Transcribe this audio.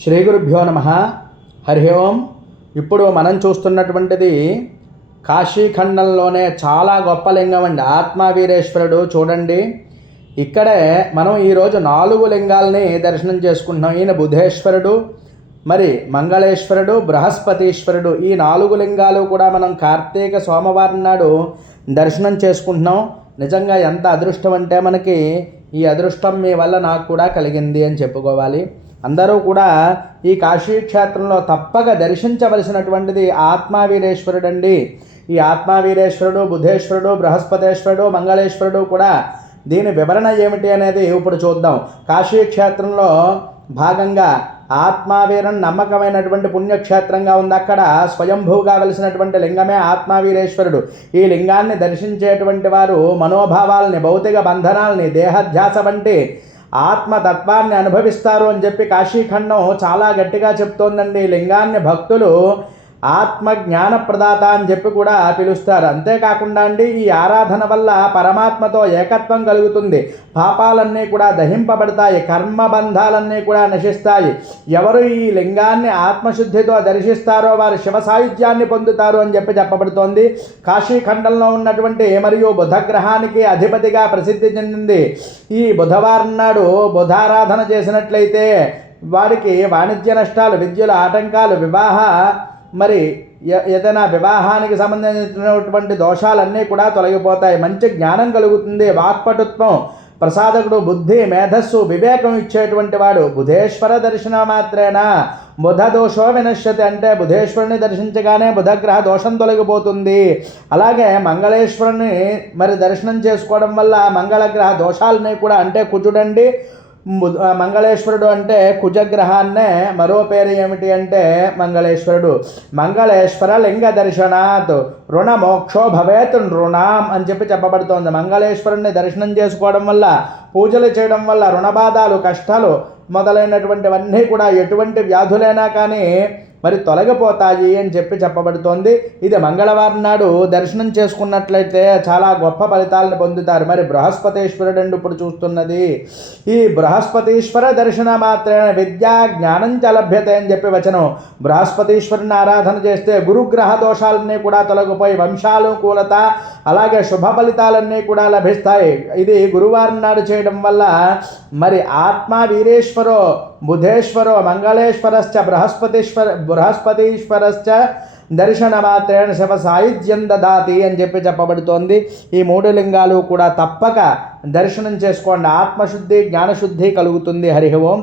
శ్రీ గురుభ్యో నమ. హరి ఓం. ఇప్పుడు మనం చూస్తున్నటువంటిది కాశీఖండంలోనే చాలా గొప్ప లింగం అండి, ఆత్మవీరేశ్వరుడు. చూడండి, ఇక్కడే మనం ఈరోజు 4 లింగాల్ని దర్శనం చేసుకుంటున్నాం. ఈయన బుధేశ్వరుడు, మరి మంగళేశ్వరుడు, బృహస్పతీశ్వరుడు. ఈ 4 లింగాలు కూడా మనం కార్తీక సోమవారం నాడు దర్శనం చేసుకుంటున్నాం. నిజంగా ఎంత అదృష్టం అంటే మనకి ఈ అదృష్టం మీ వల్ల నాకు కూడా కలిగింది అని చెప్పుకోవాలి. అందరూ కూడా ఈ కాశీక్షేత్రంలో తప్పక దర్శించవలసినటువంటిది ఆత్మవీరేశ్వరుడు అండి. ఈ ఆత్మవీరేశ్వరుడు, బుధేశ్వరుడు, బృహస్పతేశ్వరుడు, మంగళేశ్వరుడు కూడా దీని వివరణ ఏమిటి అనేది ఇప్పుడు చూద్దాం. కాశీక్షేత్రంలో భాగంగా ఆత్మవీరం నమ్మకమైనటువంటి పుణ్యక్షేత్రంగా ఉంది. అక్కడ స్వయంభూగా వెలిసినటువంటి లింగమే ఆత్మవీరేశ్వరుడు. ఈ లింగాన్ని దర్శించేటువంటి వారు మనోభావాల్ని, భౌతిక బంధనాల్ని, దేహధ్యాస వంటి ఆత్మతత్వాన్ని అనుభవిస్తారు అని చెప్పి కాశీఖండం చాలా గట్టిగా చెప్తోందండి. లింగాన్ని భక్తులు ఆత్మ జ్ఞాన ప్రదాత అని చెప్పి కూడా పిలుస్తారు. అంతేకాకుండా అండి, ఈ ఆరాధన వల్ల పరమాత్మతో ఏకత్వం కలుగుతుంది. పాపాలన్నీ కూడా దహింపబడతాయి, కర్మబంధాలన్నీ కూడా నశిస్తాయి. ఎవరు ఈ లింగాన్ని ఆత్మశుద్ధితో దర్శిస్తారో వారు శివ సాయుధ్యాన్ని పొందుతారు అని చెప్పి చెప్పబడుతోంది. కాశీఖండంలో ఉన్నటువంటి మరియు బుధగ్రహానికి అధిపతిగా ప్రసిద్ధి చెందింది. ఈ బుధవారం నాడు బుధారాధన చేసినట్లయితే వారికి వాణిజ్య నష్టాలు, విద్యుల ఆటంకాలు, మరి ఏదైనా వివాహానికి సంబంధించినటువంటి దోషాలన్నీ కూడా తొలగిపోతాయి. మంచి జ్ఞానం కలుగుతుంది. వాక్పటుత్వం, ప్రసాదకుడు, బుద్ధి, మేధస్సు, వివేకం ఇచ్చేటువంటి వాడు. బుధేశ్వర దర్శన మాత్రేనా బుధ దోషో వినశ్యతి అంటే బుధేశ్వరుని దర్శించగానే బుధగ్రహ దోషం తొలగిపోతుంది. అలాగే మంగళేశ్వరుని మరి దర్శనం చేసుకోవడం వల్ల మంగళగ్రహ దోషాలని కూడా, అంటే కుజుడండి, మంగళేశ్వరుడు అంటే కుజగ్రహాన్నే మరో పేరు ఏమిటి అంటే మంగళేశ్వరుడు. మంగళేశ్వర లింగ దర్శనాత్ రుణ మోక్షో భవేత్ నృణాం అని చెప్పి చెప్పబడుతోంది. మంగళేశ్వరుణ్ణి దర్శనం చేసుకోవడం వల్ల, పూజలు చేయడం వల్ల రుణబాధాలు, కష్టాలు మొదలైనటువంటివన్నీ కూడా, ఎటువంటి వ్యాధులైనా కానీ మరి తొలగిపోతాయి అని చెప్పి చెప్పబడుతోంది. ఇది మంగళవారం నాడు దర్శనం చేసుకున్నట్లయితే చాలా గొప్ప ఫలితాలను పొందుతారు. మరి బృహస్పతీశ్వరుడు అండి ఇప్పుడు చూస్తున్నది. ఈ బృహస్పతీశ్వర దర్శన మాత్రమే విద్యా జ్ఞానం చ లభ్యతే అని చెప్పి వచనం. బృహస్పతీశ్వరుని ఆరాధన చేస్తే గురుగ్రహ దోషాలన్నీ కూడా తొలగిపోయి వంశానుకూలత, అలాగే శుభ ఫలితాలన్నీ కూడా లభిస్తాయి. ఇది గురువారం నాడు చేయడం వల్ల మరి ఆత్మవీరేశ్వరో, బుధేశ్వరో, మంగళేశ్వరశ్చ బృహస్పతీశ్వరశ్చ దర్శన మాత్రేణ శివ సాయుధ్యం దదాతి అని చెప్పి చెప్పబడుతోంది. ఈ 3 లింగాలు కూడా తప్పక దర్శనం చేసుకోండి. ఆత్మశుద్ధి, జ్ఞానశుద్ధి కలుగుతుంది. హరి ఓం.